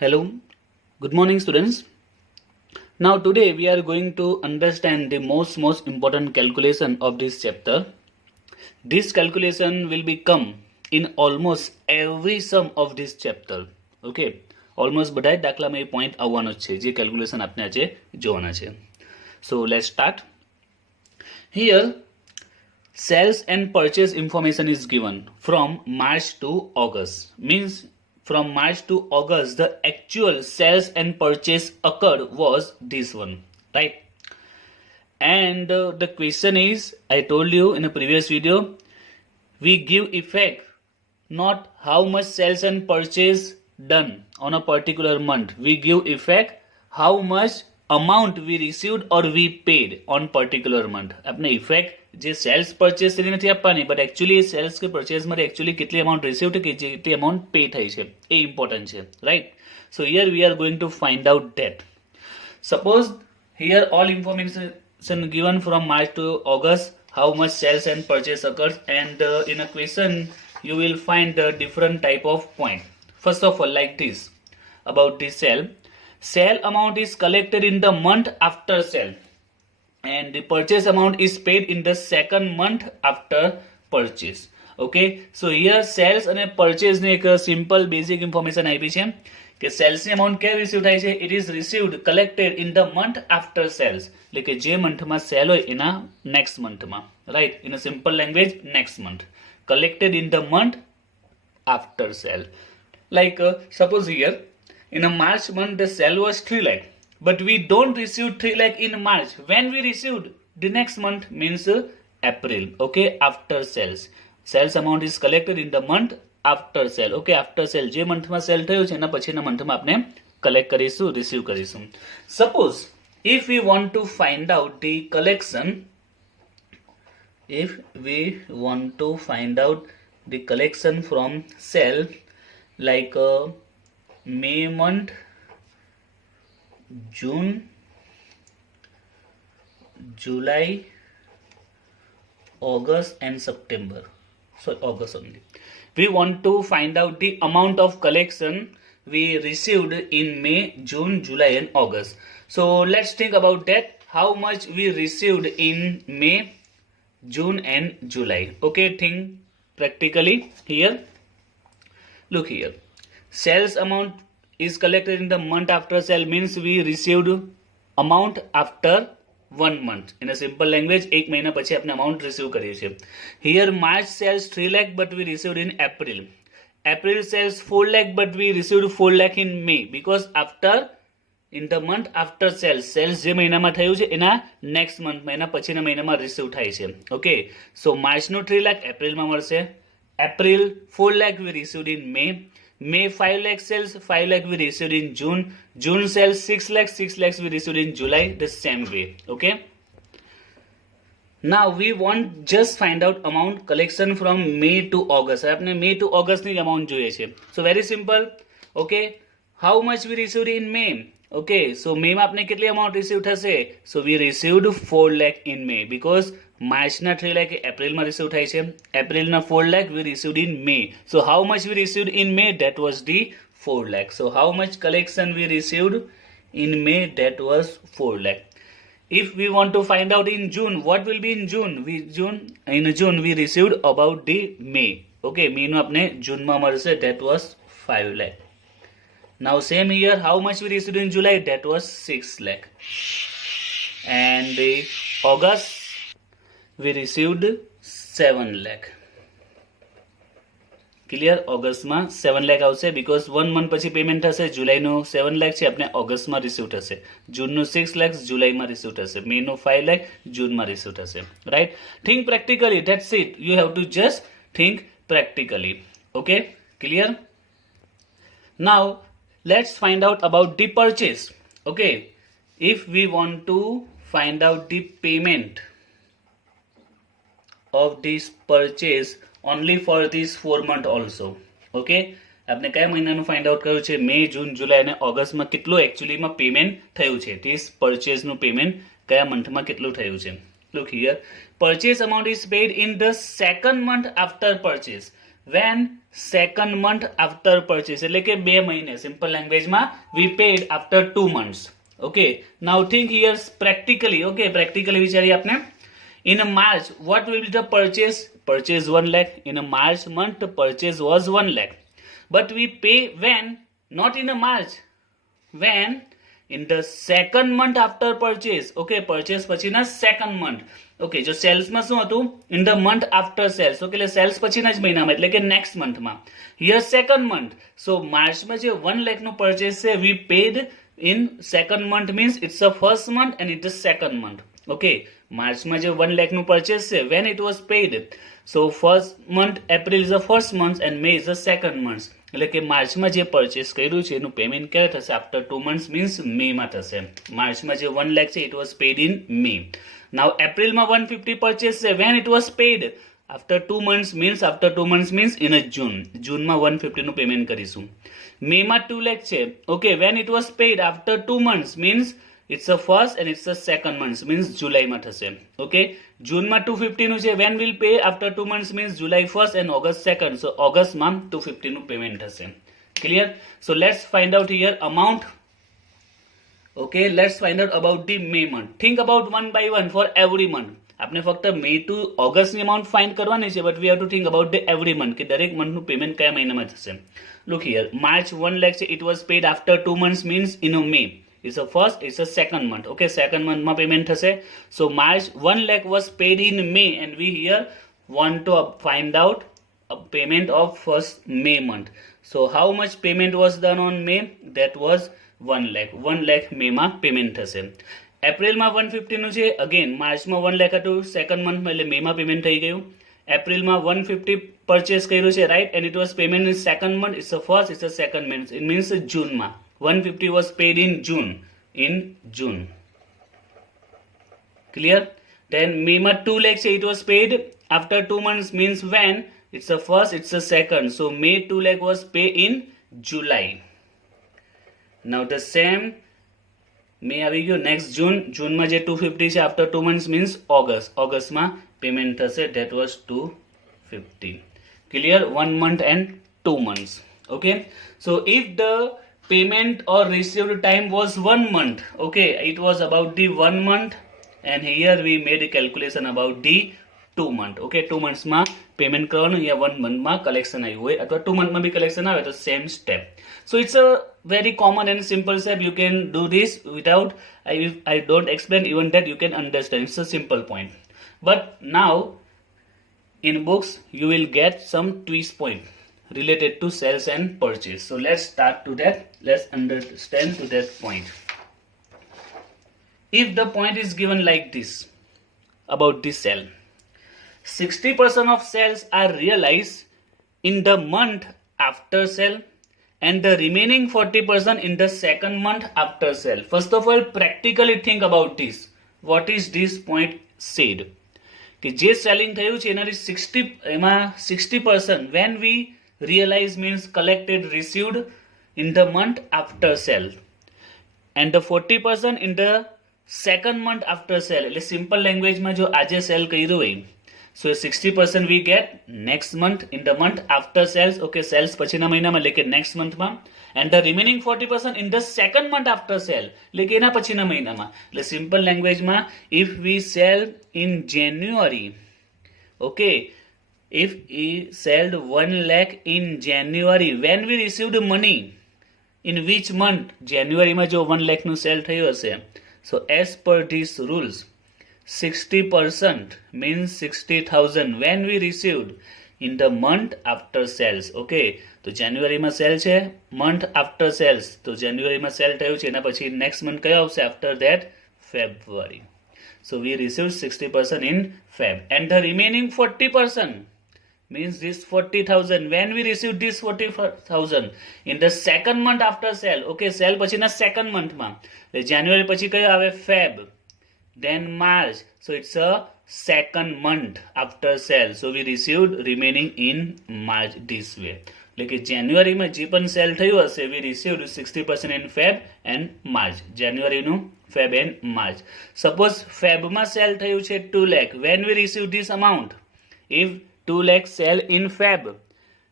Hello, good morning students. Now today we are going to understand the most important calculation of this chapter. This calculation will become in almost every sum of this chapter. Okay, almost બધા દાખલામાં એ point આવવાનો છે જે calculation આપણે આજે જોવાના છે. So let's start. Here sales and purchase information is given from March to August. Means from March to August, the actual sales and purchase occurred was this one, right? And the question is, I told you in a previous video, we give effect not how much sales and purchase done on a particular month. We give effect how much amount we received or we paid on particular month. अपने effect જે cells purchase એની નથી આપવાની, but actually cells કે પરચેસમાં actually કેટલી amount received કે કેટલી amount pay થઈ છે એ ઇમ્પોર્ટન્ટ છે, right? So here we are going to find out that. Suppose here all information given from March to August, how much sales and purchase occurs, and in a question you will find the different type of point. First of all, like this, about the sale amount is collected in the month after sale, and the purchase amount is paid in the second month after purchase. Okay, so here sales અને purchase ની એક simple basic information આપી છે કે sales ની amount ક્યારે receive થાય છે? It is received collected in the month after sales, એટલે કે જે મંથમાં સેલ હોય એના next monthમાં, right? In a simple language, next month collected in the month after sale. Like suppose here in a March month the sale was 3 lakh, but we don't receive 3 lakh in March. When we received the next month means April. Okay, after sales. Sales amount is collected in the month after sale. Okay, after sale. જે મંથમાં cell થયું છે એના પછીના મંથમાં આપણે collect કરીશું, receive કરીશું. Suppose if we want to find out the collection, if we want to find out the collection from sale, like May month, June, July, August and September. So August only. We want to find out the amount of collection we received in May, June, July and August. So let's think about that. How much we received in May, June and July. Okay, think practically here. Look here. Sales amount is collected in the month after sale means we received amount after 1 month. In a simple language, एक महीना પછી આપણે amount receive કરીએ છીએ. Here March sales 3 lakh but we received in April. April sales 4 lakh but we received 4 lakh in May because after in the month after sales જે મહિનામાં થયું છે એના next month મહિના પછીના મહિનામાં receive થાય છે. Okay, so March નો 3 lakh એપ્રિલમાં મળશે. April 4 lakh we received in May. May 5 lakh sales, 5 lakh we received in June. June sales 6 lakhs we received in July, the same way. Okay. Now we want just find out amount collection from May to August. आपने May to August ની amount જોઈએ છે. So very simple. Okay. How much we received in May? Okay. So May માં આપણે કેટલી amount receive થશે? So we received 4 lakh in May because માર્ચના 3 લાખ એપ્રિલમાં રિસીવ થાય છે. એપ્રિલના 4 lakh we received in May. So how much we received in May? That was the 4 lakh. So how much collection we received in May? That was 4 lakh. If we want to find out in June, what will be in June? In June we received about the May. Okay, May નું આપણે જૂનમાં મળશે. That was 5 lakh. Now same here, how much we received in July? That was 6 lakh. And the August we received 7 lakh. Clear? ઓગસ્ટમાં 7 lakh આવશે because 1 month પછી payment થશે. જુલાઈનું 7 lakh છે આપણે ઓગસ્ટમાં રિસીવ થશે. જૂનનું 6 lakhs જુલાઈમાં રિસીવ થશે. મેનું 5 lakh જૂનમાં રિસીવ થશે. Right? Think practically. That's it. You have to just think practically. Okay? Clear? Now let's find out about the purchase. Okay? If we want to find out the payment of this purchase only for this 4 month also. Okay, આપણે કયા મહિનાનું find out કર્યું છે? મે, જૂન, જુલાઈ અને ઓગસ્ટમાં કેટલું એકચ્યુઅલીમાં payment થયું છે? this purchaseનું પેમેન્ટ કયા મંથમાં કેટલું થયું છે? Look here, purchase amount is paid in the second month after purchase. when second month after purchase, એટલે કે 2 મહિને. સિમ્પલ લેંગ્વેજમાં we paid after 2 months. Okay, now think here practically. Okay, practically વિચારીએ આપણે. In a March, what will be the purchase? Purchase 1 lakh. In a March month, the purchase was 1 lakh. But we pay when? Not in a March. When? In the second month after purchase. Okay, purchase પછીના second month. Okay, જો સેલ્સમાં શું હતું? In the month after sales. Okay, એટલે cells પછીના જ મહિનામાં, એટલે કે next monthમાં. Here second month. So માર્ચમાં જે 1 લાખનું purchase છે, we paid in second month means it's the first month and it's the second month. Okay, માર્ચમાં જે 1 લાખનું purchase છે, when it was paid. So first month April is the first month and May is the second month. એટલે કે માર્ચમાં જે purchase કર્યું છે એનું પેમેન્ટ ક્યારે થશે? આફ્ટર 2 months મીન્સ મેમાં થશે. માર્ચમાં જે 1 લાખ છે, ઇટ વોઝ પેડ ઇન મે. નાઉ એપ્રિલમાં 150 પરચેસ છે, when it was pad? After 2 months means in a જૂન. જૂનમાં 150 નું પેમેન્ટ કરીશું. મેમાં 2 લાખ છે, okay, when it was pad? After 2 months means it's the first and it's the second month means જુલાઈમાં થશે. Okay, જૂનમાં 250 નું છે, when will pay? after 2 months means July 1st and August 2nd. so ઓગસ્ટમાં 250 નું payment થશે. clear? so let's find out here amount. okay, let's find out about the May month. think about one by one for every month. આપણે ફક્ત મે two ઓગસ્ટની amount find કરવાની છે, but we have to think about the every month કે દરેક મંથનું payment કયા મહિનામાં થશે. look here, March 1 lakh છે, it was paid after 2 months means in a May. It's a first, it's a second month. Okay, second month ma payment thase. So March 1 lakh was paid in May and we here want to find out a payment of first May month. So how much payment was done on May? That was 1 lakh. 1 lakh May ma payment thase. April ma 150 નું છે, again March ma 1 lakh હતું, second month માં એટલે May માં payment થઈ ગયું. April માં 150 purchase કર્યું છે, right? And it was payment in second month, it's the first, it's the second month. It means June માં 150 was paid in June. Clear? Then May ma 2 lakhs it was paid after 2 months means when? It's the first, it's the second. So May 2 lakh was paid in July. Now the same May આવી ગયો, next June માં જે 250 છે after 2 months means August માં payment થશે, that was 250. Clear? 1 month and 2 months. Okay, so if the payment or received time was 1 month, okay, it was about the 1 month and here we made a calculation about the 2 month. Okay, 2 months માં payment કરવાનું, या 1 month માં collection આવ્યું હોય અથવા 2 month માં બી collection આવે તો same step. So it's a very common and simple step. You can do this without I don't explain even that, you can understand. It's a simple point. But now in books you will get some twist point related to sales and purchase. So let's start to that. Let's understand to that point. If the point is given like this about this sale, 60% of sales are realized in the month after sale and the remaining 40% in the second month after sale. First of all, practically think about this. What is this point said? કે જે selling થયું છે એનાથી 60% when we realize means collected, received in the month after sale and the 40% in the second month after sale. એટલે simple લેંગ્વેજમાં જો આજે cell કર્યું હોય, so 60% we get next month in the month after sales. Okay, sales પછીના મહિનામાં એટલે કે next month માં, and the remaining 40% in the second month after sale એટલે કે એના પછીના મહિનામાં. એટલે સિમ્પલ લેંગ્વેજમાં if we sell in January, okay, if we sold 1 lakh in January, when we received money in which month? January માં જો 1 lakh નું સેલ થયું હશે, so as per these rules 60% means 60,000 when we received in the month after sales. Okay, તો જાન્યુઆરીમાં cell છે, month after sales, તો જાન્યુઆરીમાં સેલ થયું છે, એના પછી next month કયો આવશે? after that February. So we received 60% in Feb and the remaining 40% means this 40,000 when we received this 40,000 in the second month after sale. Okay, sale પછીના second month માં, જાન્યુઆરી પછી કયો આવે? Feb, then March, so it's a second month after sale. So we received remaining in March this way. એટલે કે જાન્યુઆરીમાં જે પણ સેલ થયું હશે, we received 60% in Feb and March. જાન્યુઆરીનું Feb and March. Suppose Febમાં cell થયું છે 2 lakh, when we receive this amount, if 2 lakh sell in Feb,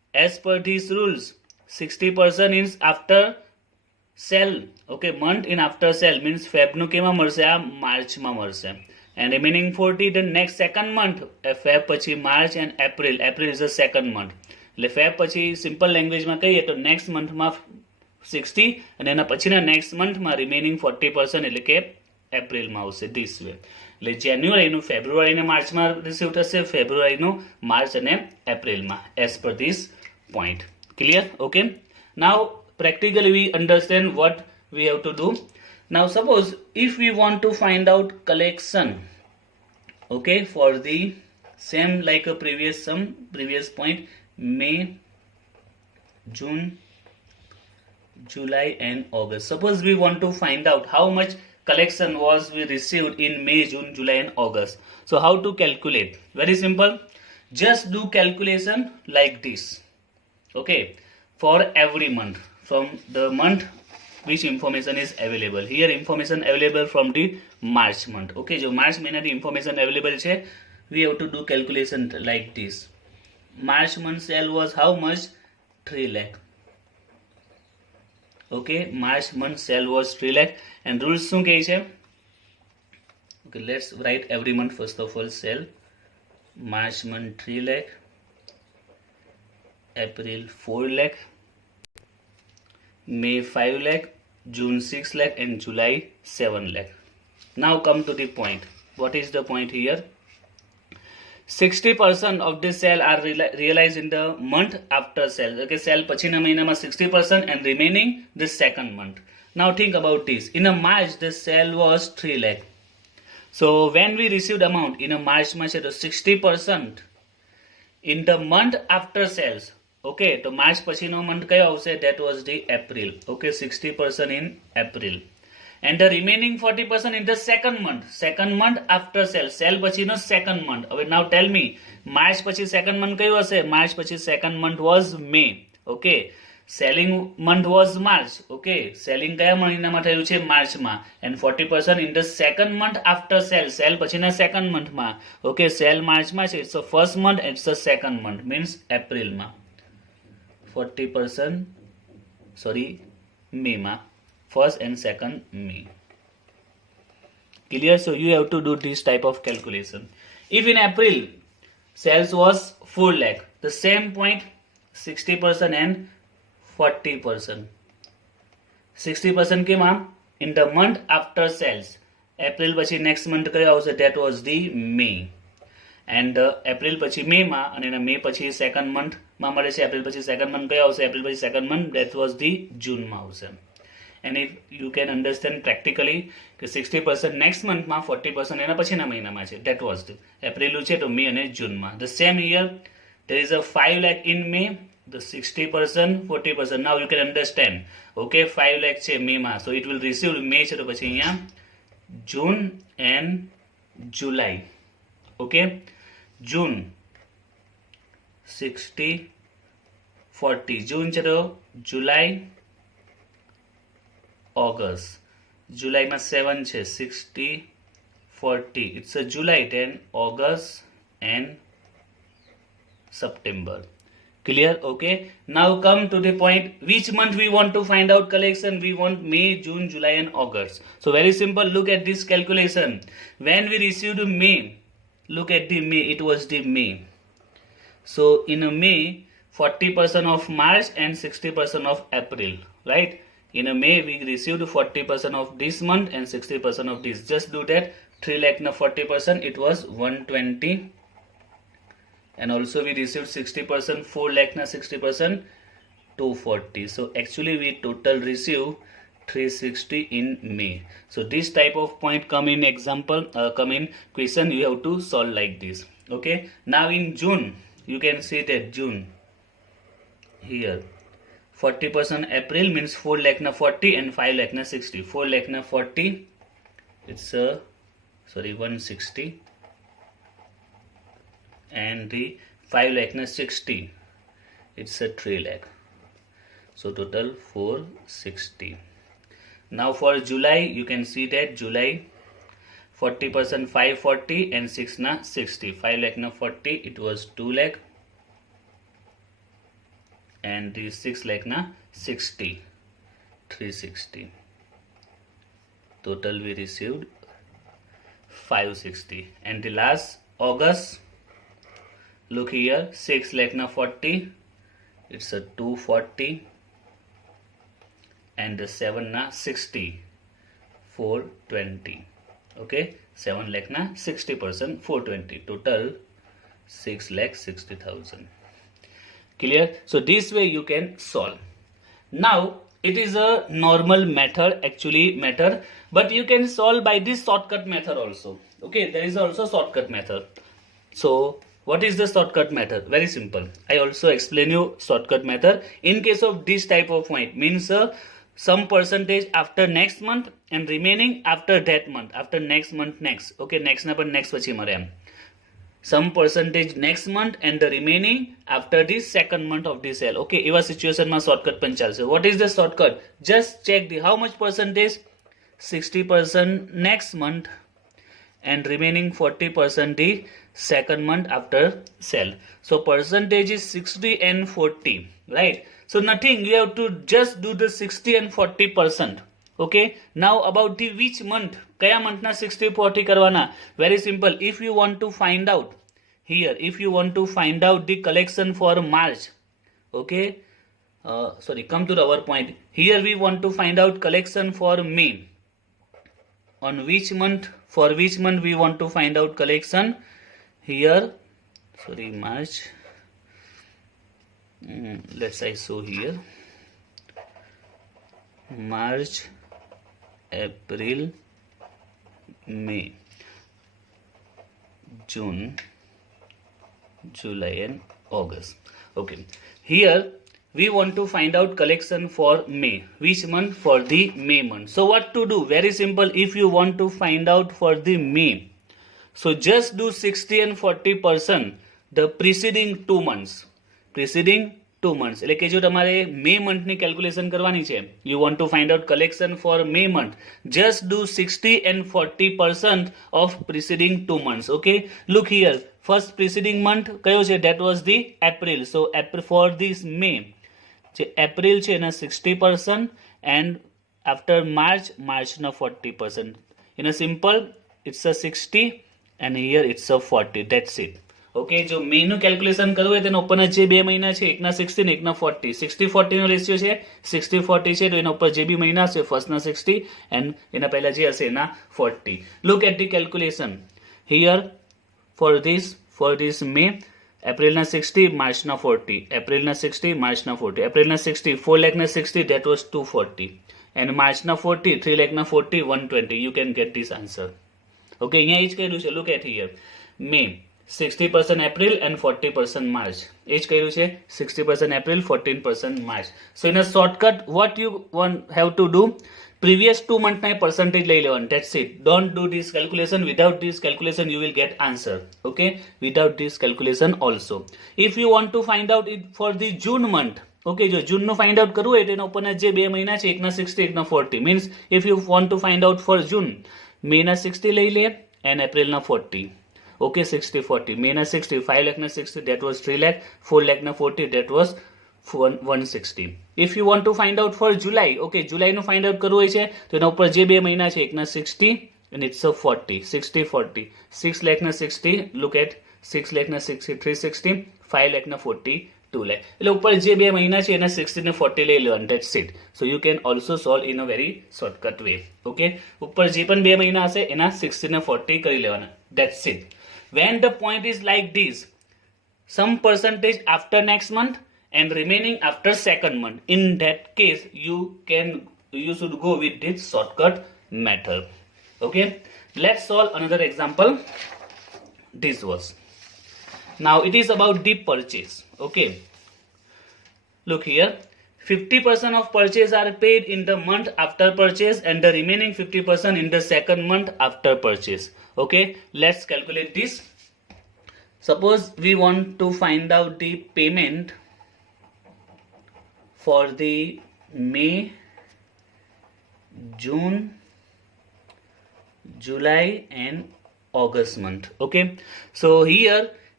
as per these rules 60% is after cell okay month in after cell means ફેબનું કેમાં મળશે આ માર્ચમાં મળશે and remaining 40 the next second month fab પછી March and April April is the second month એટલે fab પછી simple લેંગ્વેજમાં કહીએ તો નેક્સ્ટ મંથમાં 60 અને એના પછીના નેક્સ્ટ મંથમાં રિમેનિંગ 40% એટલે કે એપ્રિલમાં આવશે ધીસ વે એટલે જાન્યુઆરીનું ફેબ્રુઆરીને માર્ચમાં રિસીવ થશે ફેબ્રુઆરીનું માર્ચ અને એપ્રિલમાં as per this point clear okay now practically we understand what we have to do. Now suppose if we want to find out collection, okay, for the same like a previous point, May, June, July and August. Suppose we want to find out how much collection was we received in May, June, July and August. So how to calculate? Very simple. Just do calculation like this. Okay, for every month. From the month which information is available. Here information available from the March month. Okay, जो March महीना की information available है, we have to do calculation like this. March month sale was how much? 3 lakh. Okay, March month sale was 3 lakh. And rules શું કહે છે? Okay, let's write every month first of all sale. March month 3 lakh. April 4 lakh. May 5 lakh, June 6 lakh and July 7 lakh. Now come to the point. What is the point here? 60% of the sale are realized in the month after sale. Okay, sale pachina mahina 60% and remaining the second month. Now think about this. In a March, the sale was 3 lakh. So when we received amount in a March month, so 60% in the month after sales. Okay, તો March પછીનો month કયો આવશે that was the April. Okay, 60% in April and the remaining 40% in the second month after sale પછીનો second month. હવે now tell me March પછી second month કયો હશે? March પછી second month was May. Okay, selling month was March. Okay, selling કયા મહિનામાં થયું છે? માર્ચમાં. And 40% in the second month after sale પછીના second monthમાં. Okay, sale માર્ચમાં છે, it's the first month and it's the second month means એપ્રિલમાં. 40% sorry May ma first and second May. Clear? So you have to do this type of calculation. If in April sales was 4 lakh, the same point 60% and 40%. 60% કેમાં? In the month after sales. April પછી next month કયો આવશે? That was the May. And April પછી મેમાં અને એના મે પછી second મંથમાં મળે છે. એપ્રિલ પછી સેકન્ડ મંથ કયો આવશે? એપ્રિલ પછી second month that was the જૂનમાં આવશે. And if you can understand practically કે 60% next monthમાં 40% એના પછીના મહિનામાં છે. That was the એપ્રિલનું છે તો મે અને જૂનમાં. The same year there is a 5 lakh in May, the 60% 40%. Now you can understand. Okay, 5 lakh છે મેમાં, so it will receive મે છે તો પછી અહીંયા જૂન and July. Okay, June 60 40 June ચલો July August July માં 7 છે 60 40 it's a July 10 August and September. Clear? Okay, now come to the point which month we want to find out collection. We want May, June, July and August. So very simple, look at this calculation. When we received May, look at the May, it was the May. So in a May, 40% of March and 60% of April, right? In a May, we received 40% of this month and 60% of this. Just do that. 3 lakh na 40%, it was 120. And also we received 60%, 4 lakh na 60%, 240. So actually we total receive 360 in May. So this type of point come in example, come in question, you have to solve like this. Okay, now in June you can see that June here 40% April means 4 lakh na 40 and 5 lakh na 60. 4 lakh na 40, it's a 160 and the 5 lakh na 60, it's a 3 lakh. So total 460. Now for July, you can see that July 40% 540 and 6 na 60. 5 lakh na 40, it was 2 lakh. and the 6 lakh na 60, 360. Total we received 560. And the last August, look here, 6 lakh na 40, it's a 240, and the 7 na 60, 420. Okay, 7 lakh na 60%, 420. Total 6 lakh 60,000. Clear? So this way you can solve. Now it is a normal method, but you can solve by this shortcut method also. Okay, there is also shortcut method. So what is the shortcut method? Very simple. I also explain you shortcut method. In case of this type of point, means some percentage after next month and remaining after that month, after next month next. Okay, next na પણ next પછી મળે એમ. Some percentage next month and the remaining after the second month of the sale. Okay, એવા situation માં shortcut પણ ચાલશે. What is the shortcut? Just check the how much percentage? 60% next month and remaining 40% the second month after sale. So percentage is 60 and 40, right? So nothing, you have to just do the 60 and 40%. Okay, now about the which month, kaya month na 60 40 karwana? Very simple. If you want to find out here, if you want to find out the collection for March, okay, come to our point. Here we want to find out collection for May. On which month, for which month we want to find out collection? Here, March. Let's I show here. March, April, May, June, July and August. Okay, here we want to find out collection for May. Which month? For the May month. So what to do? Very simple. If you want to find out for the May, so just do 60 and 40% the preceding 2 months. Preceding 2 months. એટલે કે જો તમારે મે મંથની calculation કરવાની છે, you want to find out collection for May month, just do 60 and 40% of preceding 2 months. Okay, look here, first preceding month કયો છે? That was the April. So April, for this May, જે April છે એના 60% and after March ના 40%. In a simple, it's a 60 and here it's a 40. That's it. Okay, જો menu calculation કરવું હોય તેના ઉપરના જે બે મહિના છે, એકના 60 ને એકના 40, 60-40 નો રેશિયો છે, 60-40 છે, તો એના ઉપર જે બી મહિના હશે ફર્સ્ટના 60 એન્ડ એના પહેલા જે હશે એના 40. Look at the calculation here for this મે, એપ્રિલના 60, માર્ચના 40, એપ્રિલના 60, માર્ચના 40, એપ્રિલના 60, 4 લાખના 60, that was 240, and માર્ચના 40, 3 લાખના 40, 120. You can get this answer. Okay, અહીંયા એ જ કર્યું છે. Look at here, May 60% April and 40% March. Each કર્યું છે 60% April, 14% March. So in a shortcut, what you have to do, previous 2 month na percentage લઈ લેવાનું. That's it. Don't do this calculation. Without this calculation, you will get answer. Okay? Without this calculation also. If you want to find out it for the June month, okay, જો જૂનનું find out કરવું હોય તો એના ઉપરના જે બે મહિના છે, એકના 60, એકના 40. Means if you want to find out for June, મેના 60 લઈ લે and એપ્રિલના 40. Okay, 60-40. May na 60, 5 lakh na 60, that was 3 lakh, 4 lakh na 40, that was 160. If you want to find out for July, okay, July no find out કરવું હોય છે તો એના ઉપર જે બે મહિના છે, એકના 60 and it's a 40, 60-40. 6 lakh na 60, look at 6 lakh na 60, 360, 5 lakh na 40, 2 lakh. એટલે ઉપર જે બે મહિના છે એના 60 ને 40 લઈ લેવાનું. That's it. So you can also solve in a very shortcut way. Okay, ઉપર જે પણ બે મહિના હશે એના 60 ને 40 કરી લેવાના. That's it. When the point is like this, some percentage after next month and remaining after second month, in that case you should go with this shortcut method. Okay, let's solve another example. This was, now it is about the purchase. Okay, look here, 50% of purchase are paid in the month after purchase and the remaining 50% in the second month after purchase. Okay, let's calculate this. Suppose we want to find out the payment for the May, June, July and August month. Okay, so here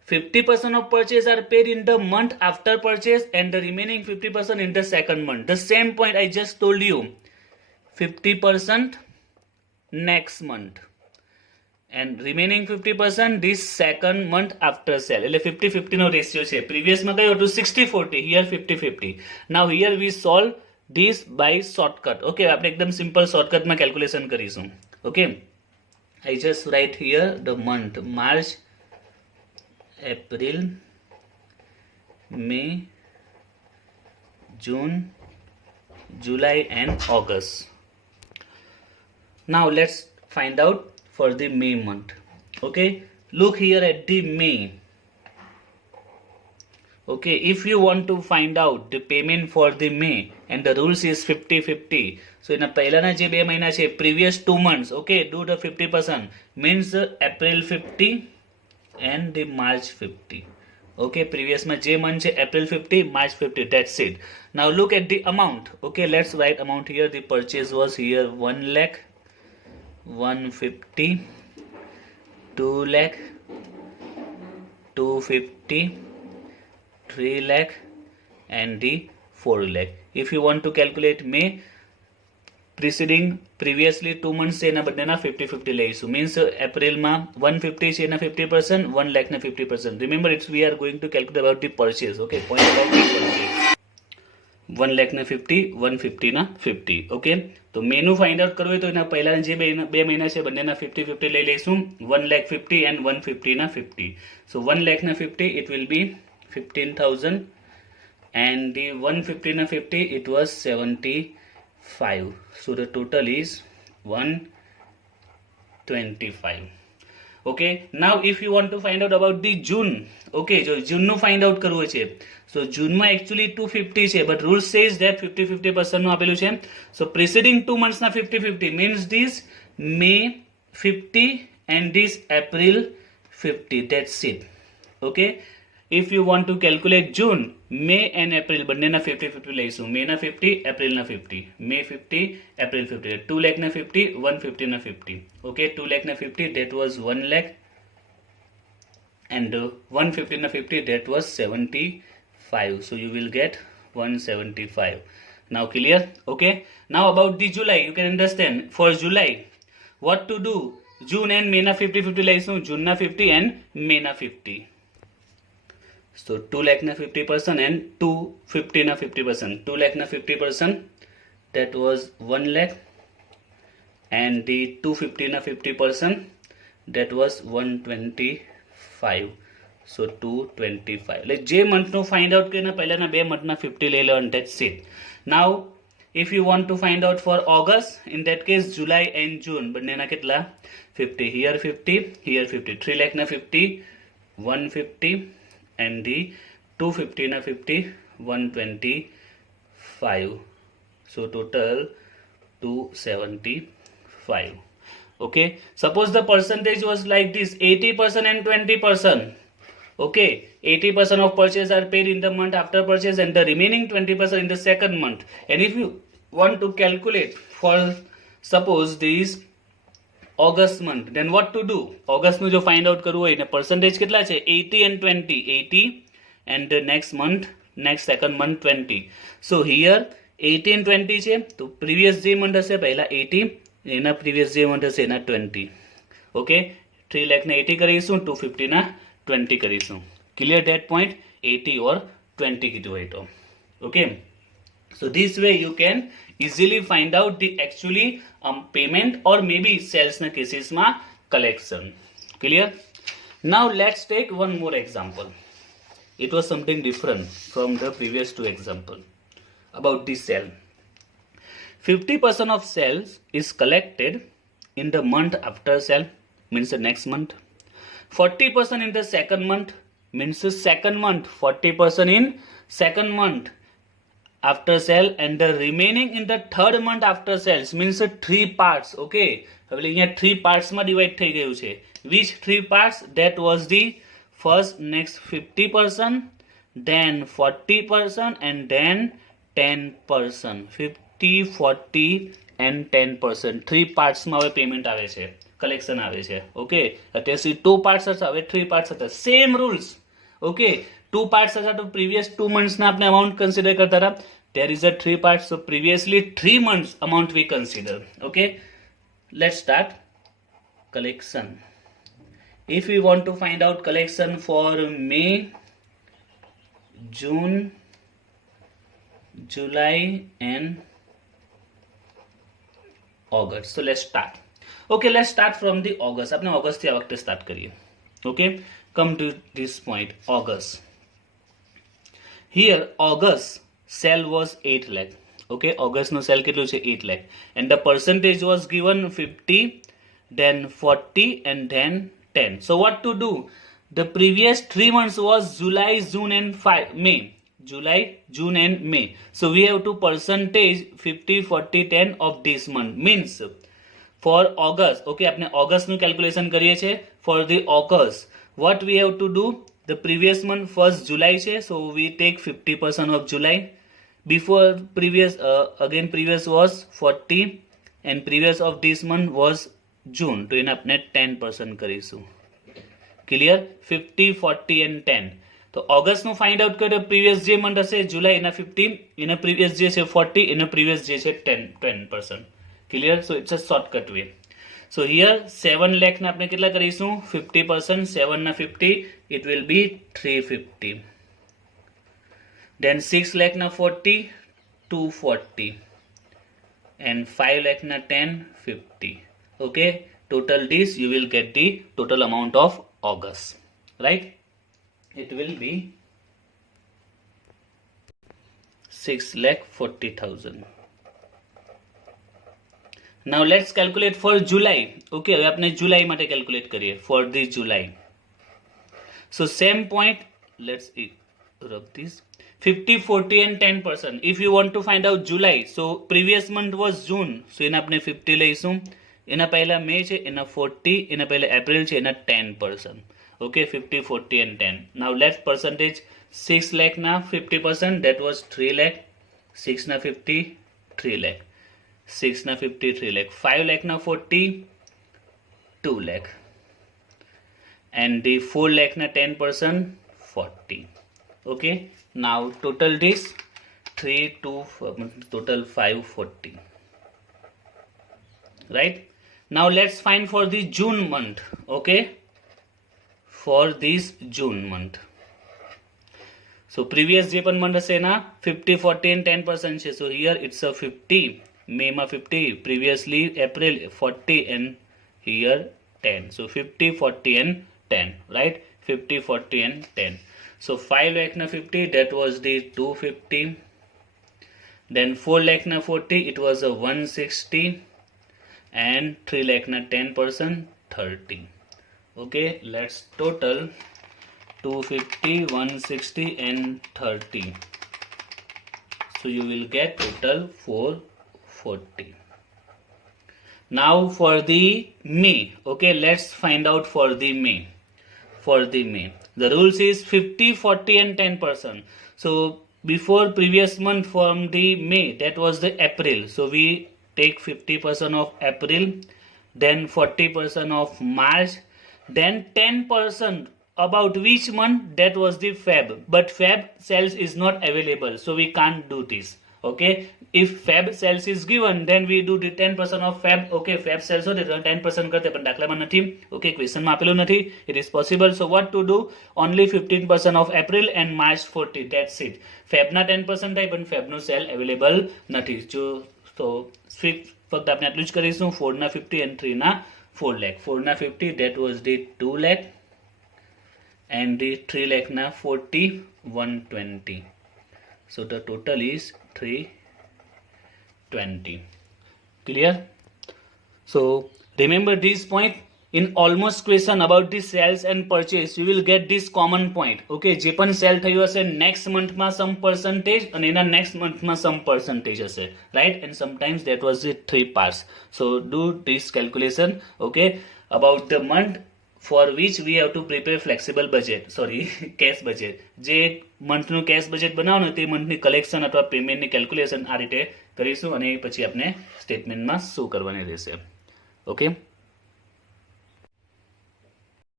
50% of purchase are paid in the month after purchase and the remaining 50% in the second month. The same point I just told you. 50% next month and remaining 50% this second month after sale. એટલે 50-50 નો ratio છે. પ્રીવિયસમાં કયો હતું 60-40, here 50-50. Now here we solve this by shortcut. Okay, આપણે એકદમ simple શોર્ટકટમાં calculation કરીશું. Okay, I just write here the month March, April, May, June, July and August. Now let's find out for the May month. Okay, look here at the May. Okay, if you want to find out the payment for the May and the rules is 50-50, so in a પહેલાના જે 2 મહિના છે previous 2 months, okay, do the 50% means April 50 and the March 50. Okay, previous માં જે month છે April 50, March 50, that's it. Now look at the amount. Okay, let's write amount here. The purchase was here 1 lakh, 150, 2 lakh, 250, 3 lakh and the 4 lakh. If you want to calculate May preceding previously 2 months છે એના બંનેના 50-50 લઈશું. Means April માં 150 છે એના 50%, 1 lakh ના 50%. Remember it's we are going to calculate about the purchase. Okay, point about the purchase. 1 lakh ના 50, 150 ના 50. Okay, તો મેનું ફાઇન્ડ આઉટ કરવું હોય તો એના પહેલાના જે 2 મહિના છે બંનેના 50-50 લઈ લઈશું. 1 lakh 50 and 150 ના 50. So 1 lakh ના 50 it will be 15,000 and the 150 na 50 it was 75. So the total is 125. Okay, now if you want to find out about the June, okay, so June નું find out કરવું છે. So June માં actually 250 છે but rule says that 50-50% નું આપેલું છે. So preceding 2 months ના 50-50 means this May 50 and this April 50, that's it. Okay, if you want to calculate June, May and April બંનેના 50-50 લઈશું. May ના 50, April ના 50. May 50, April 50. 2 lakh ના 50, 150 ના 50. Okay, 2 lakh na 50 that was 1 lakh and 150 na 50 that was 75. So you will get 175. Now clear? Okay, now about the July you can understand. For July what to do? June and May na 50-50 લઈશું. June na 50 and May na 50. So 2 lakh na 50% and 250 na 50%. 2 lakh na 50% that was 1 lakh and the 250 na 50% that was 125. So 225. Like J month no find out કે ના પહેલાના 2 month ના 50 લઈ લો and that's it. Now if you want to find out for August, in that case July and June બંનેના કેટલા 50. Here 50, here 50. 3 lakh na 50, 150 and the 250 na 50, 125. So total 275. Okay, suppose the percentage was like this 80% and 20%. Okay, 80% of purchase are paid in the month after purchase and the remaining 20% in the second month. And if you want to calculate for suppose this August month, then what to do? August નું જો find out કરવું હોય ને percentage કેટલા છે 80 and 20, 80 and the next month, next second month 20. So here 80 and 20 છે તો previous જે month હશે પહેલા 80 એના previous જે month હશે એના 20. Okay, 3 lakh ને 80 કરીશું, 250 ના 20 કરીશું. Clear that point? 80 or 20 કીધું હોય તો. Okay, so this way you can easily find out the actually payment or maybe sales na cases ma collection. Clear? Now let's take one more example. It was something different from the previous 2 example about the sale. 50% of sales is collected in the month after sale, means the next month. 40% in the second month, means the second month. 40% in second month after sale and the remaining in the third month after sales, means 3 parts. Okay, હવે અહીંયા 3 parts માં divide થઈ ગયું છે. Which 3 parts? That was the first, next 50%, then 40% and then 10%. 50, 40 and 10%. 3 parts માં હવે payment આવે છે, collection આવે છે. Okay, અત્યાર સુધી 2 parts હતા, હવે 3 parts હતા. Same rules. ओके 2 पार्ट्स હતા તો પ્રીવિયસ 2 મંથ્સ ના આપણે અમાઉન્ટ કન્સિડર કરતા હતા. there is a 3 parts, so previously 3 months amount we consider. Okay, let's start collection. If we want to find out collection for May, June, July and August, so let's start. Okay, let's start from the August. આપણે August થી આ વખતે start કરીએ. Okay, come to this point, August. Here August sale was 8 lakh. Okay, August no sale કેટલું છે 8 lakh and the percentage was given 50, then 40 and then 10. So what to do? The previous 3 months was July, June and May. July, June and May. So we have to percentage 50, 40, 10 of this month. Means for August, okay, આપણે August નું calculation કરીએ છે. For the August, what we have to do? The previous month first July છે, so we take 50% of July. Before previous, again previous was 40 and previous of this month was June. તો એને આપણે 10% કરીશું. Clear? 50, 40 and 10. તો August નું find out કરો. previous જે month હશે July એના 50, એના previous જે છે 40, એના previous જે છે 10%. Clear? So it's a shortcut way. So here 7 lakh ના આપણે કેટલા કરીશું 50%, 7 ના 50, it will be 350. Then 6 lakh na 40, 240 and 5 lakh na 10, 50. Okay, total this you will get the total amount of August, right? It will be 6,40,000. Now let's calculate for July. Okay, હવે આપણે July માટે calculate કરીએ for the July. So same point, let's rub this. 50, 40 and 10%. If you want to find out July, so previous month was June, so એના આપણે 50 લઈશું. એના પહેલા May છે, એના 40, એના પહેલા April છે, એના 10%. Okay, 50, 40 and 10. Now let's percentage 6 lakh na 50%, that was 3 lakh. 6 na 50, 3 lakh. 6 na 50, 3 lakh. 5 lakh na 40, 2 lakh. And the 4 lakh na 10%, 40. Okay, now total this 3 to total 540, right? Now let's find for the June month. Okay, for this June month, so previous જે પણ month હશે ના 50, 40 and 10% છે. So here it's a 50, May માં 50, previously April 40 and here 10. So 50, 40 and 10, right? 50, 40 and 10. So 5 lakh na 50, that was the 250. Then 4 lakh na 40, it was a 160. And 3 lakh na 10%, 30. Okay, let's total 250, 160 and 30. So you will get total 440. Now for the May. Okay, let's find out for the May. For the May, the rules is 50, 40 and 10%. So before previous month from the May, that was the April, so we take 50% of April, then 40% of March, then 10% about which month, that was the Feb, but Feb sales is not available, so we can't do this. Okay, if Feb sales is given, then we do the 10% of Feb. Okay, Feb sales हो तो 10% करते पण दाखलाમાં નથી. Okay, question માં આપેલું નથી. It is possible. So what to do? Only 15% of April and March 40. That's it. Feb ના 10% થાય પણ Feb નો સેલ અવેલેબલ નથી. જો તો ફક્ત આપણે આટલું જ કરીશું. 4 ના 50 and 3 ના 4 lakh. 4 na 50, that was the 2 lakh and the 3 lakh na 40, 120. So the total is 320. Clear? So remember this point. In almost question about the sales and purchase, you will get this common point. Okay, જે પણ cell થયું હશે next month માં some percentage અને એના next month માં some percentage હશે, right? And sometimes that was the 3 parts. So do this calculation, okay, about the month for which we have to prepare flexible budget, sorry, cash budget. જે મંથનું cash budget બનાવવાનું તે મંથની collection અથવા પેમેન્ટની calculation આ રીતે કરીશું અને પછી આપણે સ્ટેટમેન્ટમાં શું કરવાની રહેશે. ઓકે.